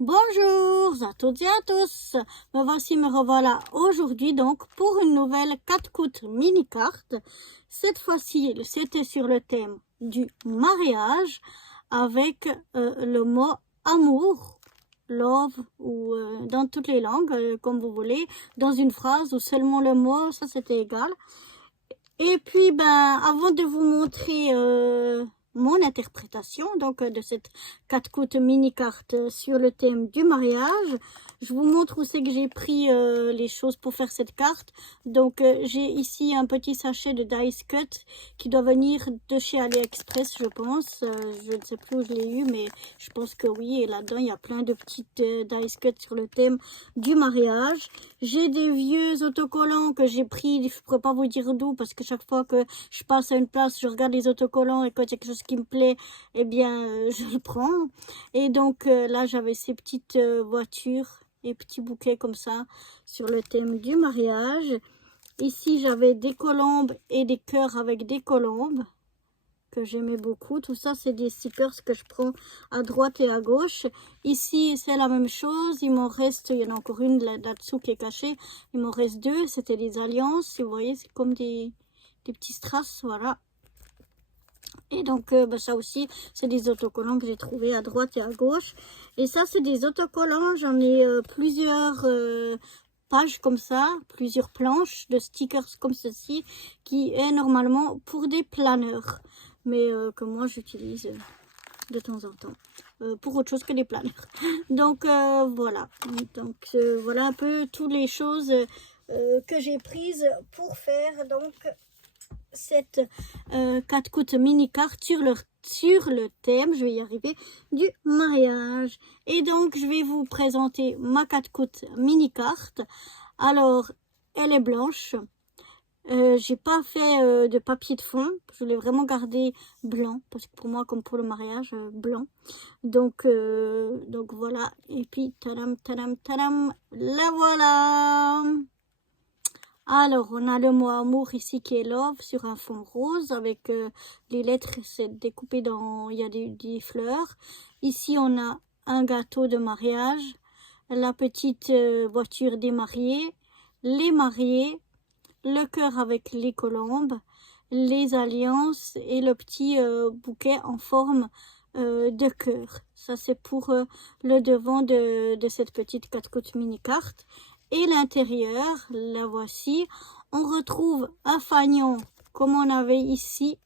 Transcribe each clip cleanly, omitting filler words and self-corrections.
Bonjour à toutes et à tous, me revoilà aujourd'hui donc pour une nouvelle 4 coups mini carte. Cette fois-ci c'était sur le thème du mariage avec le mot amour, love ou dans toutes les langues comme vous voulez, dans une phrase ou seulement le mot, ça c'était égal. Et puis avant de vous montrer mon interprétation donc de cette 4 coups mini carte sur le thème du mariage, je vous montre où c'est que j'ai pris les choses pour faire cette carte. Donc j'ai ici un petit sachet de dice cut qui doit venir de chez AliExpress, je pense. Je ne sais plus où je l'ai eu, mais je pense que oui. Et là-dedans il y a plein de petites dice cut sur le thème du mariage. J'ai des vieux autocollants que j'ai pris, je ne pourrais pas vous dire d'où parce que chaque fois que je passe à une place, je regarde les autocollants et quand il y a quelque chose qui me plaît, eh bien je le prends. Et donc là j'avais ces petites voitures et petits bouquets comme ça sur le thème du mariage. Ici j'avais des colombes et des cœurs avec des colombes que j'aimais beaucoup. Tout ça c'est des stickers que je prends à droite et à gauche. Ici c'est la même chose, il m'en reste, il y en a encore une là-dessous qui est cachée, il m'en reste deux, c'était des alliances, vous voyez c'est comme des petits strass, voilà. Et donc ça aussi c'est des autocollants que j'ai trouvé à droite et à gauche. Et ça c'est des autocollants, j'en ai plusieurs pages comme ça, plusieurs planches de stickers comme ceci, qui est normalement pour des planeurs, mais que moi j'utilise de temps en temps pour autre chose que des planeurs. Donc voilà, donc voilà un peu toutes les choses que j'ai prises pour faire donc cette 4 coups mini carte sur le thème, je vais y arriver, du mariage. Et donc je vais vous présenter ma 4 coups mini carte. Alors elle est blanche, j'ai pas fait de papier de fond, je l'ai vraiment gardé blanc parce que pour moi comme pour le mariage blanc. Donc voilà, et puis tadam tadam tadam, la voilà. Alors, on a le mot amour ici qui est love sur un fond rose avec les lettres, c'est découpé dans, il y a des fleurs. Ici, on a un gâteau de mariage, la petite voiture des mariés, les mariés, le cœur avec les colombes, les alliances et le petit bouquet en forme de cœur. Ça, c'est pour le devant de cette petite 4 coups mini carte. Et l'intérieur, la voici, on retrouve un fanion comme on avait ici,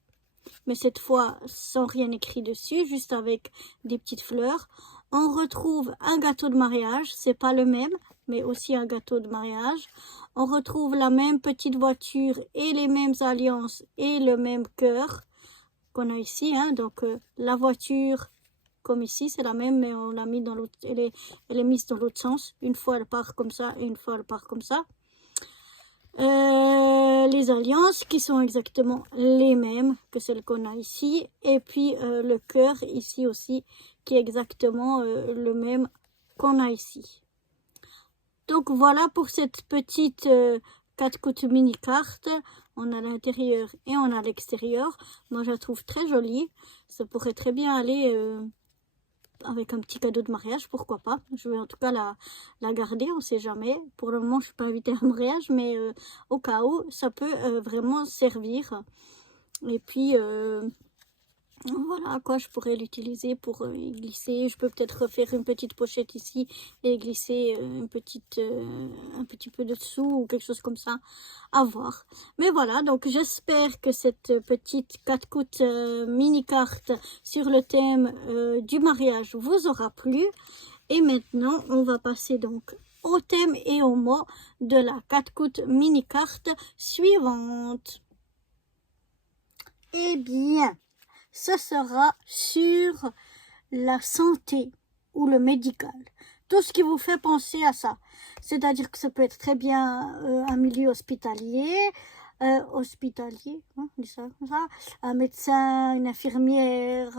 mais cette fois sans rien écrit dessus, juste avec des petites fleurs. On retrouve un gâteau de mariage, c'est pas le même, mais aussi un gâteau de mariage. On retrouve la même petite voiture et les mêmes alliances et le même cœur qu'on a ici, hein. Donc la voiture comme ici, c'est la même, mais on l'a mis dans l'autre, elle est mise dans l'autre sens. Une fois elle part comme ça et une fois elle part comme ça. Les alliances qui sont exactement les mêmes que celles qu'on a ici. Et puis le cœur ici aussi qui est exactement le même qu'on a ici. Donc voilà pour cette petite 4 coups mini carte. On a l'intérieur et on a l'extérieur. Moi je la trouve très jolie. Ça pourrait très bien aller avec un petit cadeau de mariage, pourquoi pas. Je vais en tout cas la garder, on sait jamais. Pour le moment, je suis pas invitée à un mariage, mais au cas où, ça peut vraiment servir. Et puis, voilà quoi, je pourrais l'utiliser pour y glisser. Je peux peut-être refaire une petite pochette ici et glisser un petit peu dessous ou quelque chose comme ça, à voir. Mais voilà, donc j'espère que cette petite 4 coups mini carte sur le thème du mariage vous aura plu. Et maintenant, on va passer donc au thème et au mot de la 4 coups mini carte suivante. Eh bien, ce sera sur la santé ou le médical. Tout ce qui vous fait penser à ça. C'est-à-dire que ça peut être très bien un milieu hospitalier, hein, on dit ça comme ça, un médecin, une infirmière,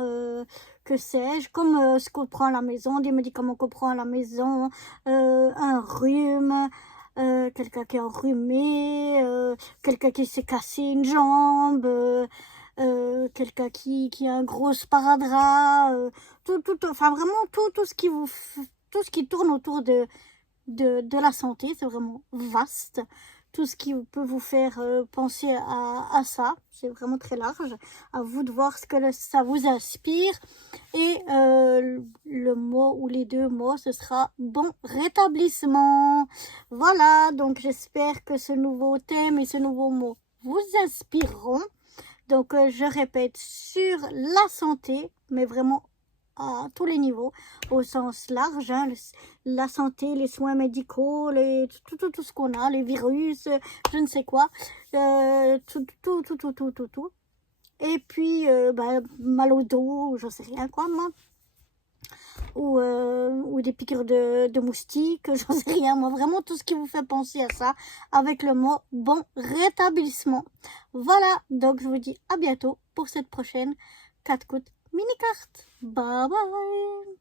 que sais-je, comme ce qu'on prend à la maison, des médicaments qu'on prend à la maison, un rhume, quelqu'un qui est enrhumé, quelqu'un qui s'est cassé une jambe, quelqu'un qui a un gros sparadrap, enfin vraiment tout ce qui vous tout ce qui tourne autour de la santé, c'est vraiment vaste. Tout ce qui peut vous faire penser à ça, c'est vraiment très large. À vous de voir ce que ça vous inspire. Et le mot ou les deux mots, ce sera bon rétablissement. Voilà, donc j'espère que ce nouveau thème et ce nouveau mot vous inspireront. Donc je répète, sur la santé, mais vraiment à tous les niveaux, au sens large, hein, la santé, les soins médicaux, tout ce qu'on a, les virus, je ne sais quoi, tout. Et puis, mal au dos, j'en sais rien quoi, moi. Ou des piqûres de moustiques, j'en sais rien, moi, vraiment tout ce qui vous fait penser à ça, avec le mot bon rétablissement. Voilà, donc je vous dis à bientôt pour cette prochaine 4 coups mini-carte. Bye bye.